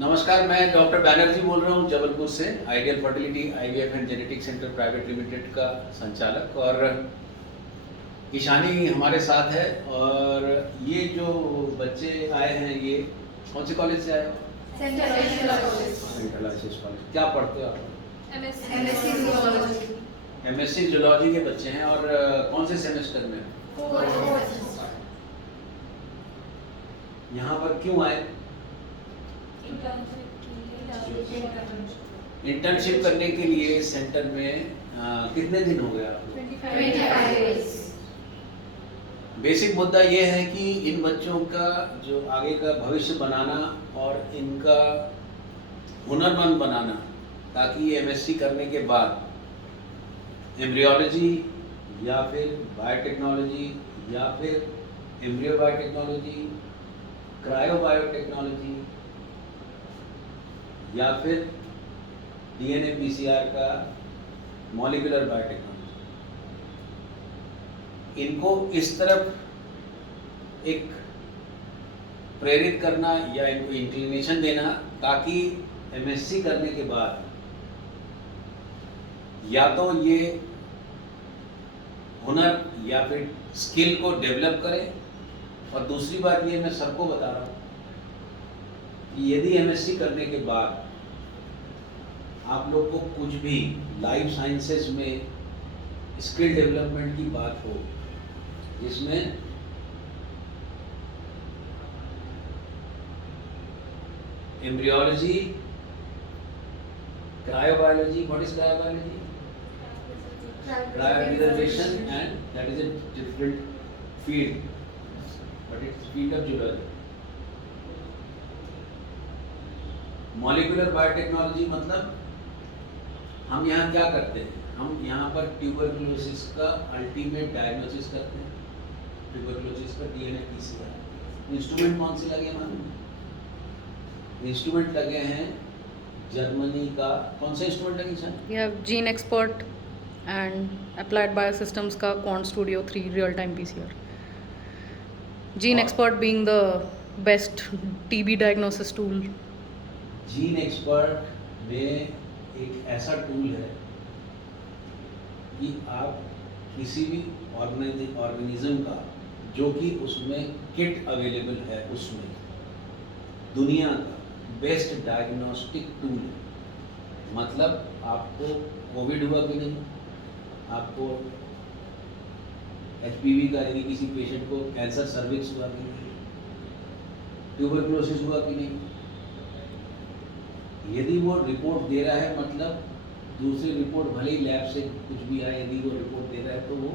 नमस्कार, मैं डॉक्टर बैनर्जी बोल रहा हूँ जबलपुर से। Ideal fertility IVF and genetic centre private limited का संचालक, और ईशानी हमारे साथ है। और ये जो बच्चे आए हैं, ये कौन से कॉलेज से आए हो? Centre college. क्या पढ़ते हो आप? MSc zoology. एमएससी जूलॉजी के बच्चे हैं। और कौन से सेमेस्टर में? यहाँ पर क्यों आए? इंटर्नशिप करने के लिए सेंटर में कितने दिन हो गए आपको? 25 days। बेसिक मुद्दा ये है कि इन बच्चों का जो आगे का भविष्य बनाना और इनका हुनरमंद बनाना, ताकि ये एमएससी करने के बाद एम्ब्रियोलॉजी या फिर बायोटेक्नोलॉजी या फिर एम्ब्रियो बायोटेक्नोलॉजी, क्रायो बायोटेक्नोलॉजी या फिर डीएनए पीसीआर का मॉलिक्यूलर बायोटेक्नोलॉजी, इनको इस तरफ एक प्रेरित करना या इनको इंक्लिनेशन देना, ताकि एमएससी करने के बाद या तो ये हुनर या फिर स्किल को डेवलप करें। और दूसरी बात ये मैं सबको बता रहा हूँ कि यदि एमएससी करने के बाद आप लोग को कुछ भी लाइफ साइंसेस में स्किल डेवलपमेंट की बात हो, जिसमें embryology, cryobiology, what is cryobiology? Cryopreservation, and that is a different field, but it's field of zoology. Molecular biotechnology मतलब हम यहाँ क्या करते हैं? हम यहाँ पर ट्यूबरकुलोसिस का अल्टीमेट डायग्नोसिस करते हैं। ट्यूबरकुलोसिस का डीएनए पीसीआर। इंस्ट्रूमेंट कौन से लगे मालूम? इंस्ट्रूमेंट लगे हैं जर्मनी का। कौन सा इंस्ट्रूमेंट लगे sir? We have Gene Expert and Applied Biosystems का Quant Studio 3 real time PCR. Gene Expert being the best TB diagnosis tool. Gene expert में एक ऐसा टूल है कि आप किसी भी ऑर्गेनिज्म का, जो कि उसमें किट अवेलेबल है, उसमें दुनिया का बेस्ट डायग्नोस्टिक टूल है। मतलब आपको कोविड हुआ कि नहीं, आपको एचपीवी का यानी किसी पेशेंट को कैंसर सर्विक्स हुआ कि नहीं, ट्यूबरकुलोसिस हुआ कि नहीं, यदि वो रिपोर्ट दे रहा है, मतलब दूसरी रिपोर्ट भले ही लैब से कुछ भी आए, यदि वो रिपोर्ट दे रहा है तो वो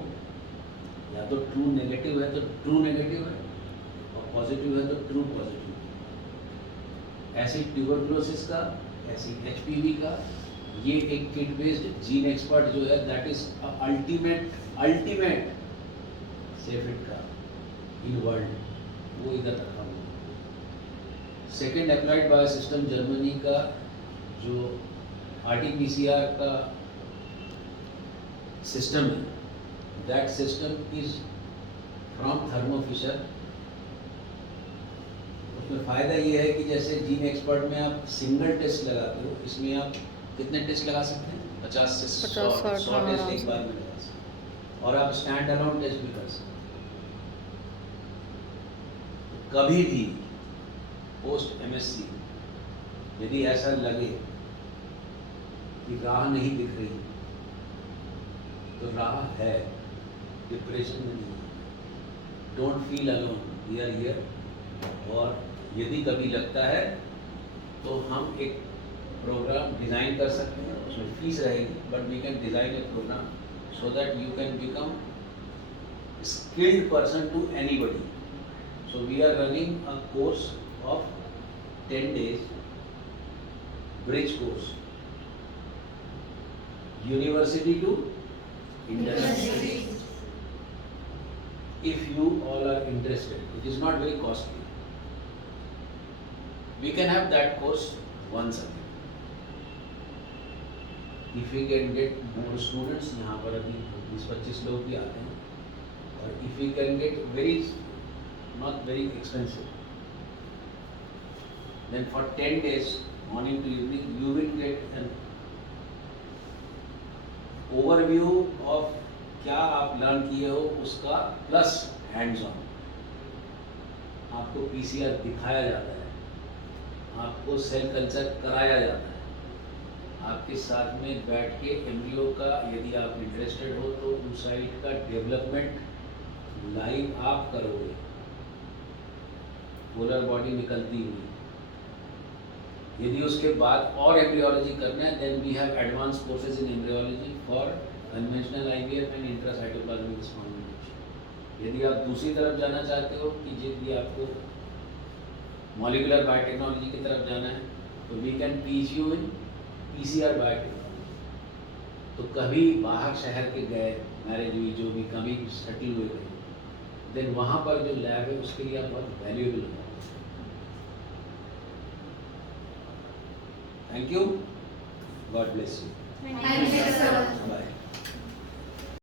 या तो ट्रू नेगेटिव है तो ट्रू नेगेटिव है, और पॉजिटिव है तो ट्रू पॉजिटिव। ऐसे ट्यूबरकुलोसिस का, ऐसी एचपीवी का, ये एक किट बेस्ड जीन एक्सपर्ट जो है, दैट इज अल्टीमेट सेफिट का इन वर्ल्ड, वो इधर रखा हुआ। सेकेंड अप्लाइड बायोसिस्टम जर्मनी का जो आरटीपीसीआर का सिस्टम है, that system is from Thermo Fisher. उसमें फ़ायदा ये है कि जैसे जीन एक्सपर्ट में आप सिंगल टेस्ट लगाते हो, इसमें आप कितने टेस्ट लगा सकते हैं? 50 से 100 टेस्ट एक बार में लगा सकते हैं, और आप स्टैंड अलोन टेस्ट भी कर सकते हैं। कभी भी पोस्ट एमएससी यदि ऐसा लगे कि राह नहीं दिख रही, तो राह है, डिप्रेशन में नहीं है। Don't feel alone, we are here. और यदि कभी लगता है तो हम एक प्रोग्राम डिज़ाइन कर सकते हैं, उसमें फीस रहेगी, but we can design a program so that you can become skilled person to anybody. So we are running a course of 10 days, bridge course, university to industry. If you all are interested, it is not very costly. We can have that course once a week. If we can get more students, यहाँ पर अभी 20-25 लोग भी आते हैं, और if we can get not very expensive, then for 10 days morning to evening you will get an overview of क्या आप लर्न किए हो उसका प्लस हैंड्स ऑन। आपको PCR दिखाया जाता है, आपको सेल कल्चर कराया जाता है, आपके साथ में बैठ के एम्ब्रियो का यदि आप इंटरेस्टेड हो तो उस साइड का डेवलपमेंट लाइव आप करोगे, पोलर बॉडी निकलती हुई। यदि उसके बाद और एम्ब्रियोलॉजी करना है then we have advance courses in embryology for conventional IVF and intracytoplasmic sperm. यदि आप दूसरी तरफ जाना चाहते हो कि यदि आपको मॉलिक्यूलर बायोटेक्नोलॉजी की तरफ जाना है तो we can teach you in PCR biotechnology. तो कभी बाहर शहर के गए, मैरिज हुई, जो भी कभी सेटल हुए गए, देन वहाँ पर जो लैब है उसके लिए आप बहुत वैल्यूएबल हो। Thank you, God bless you. Thank you, sir.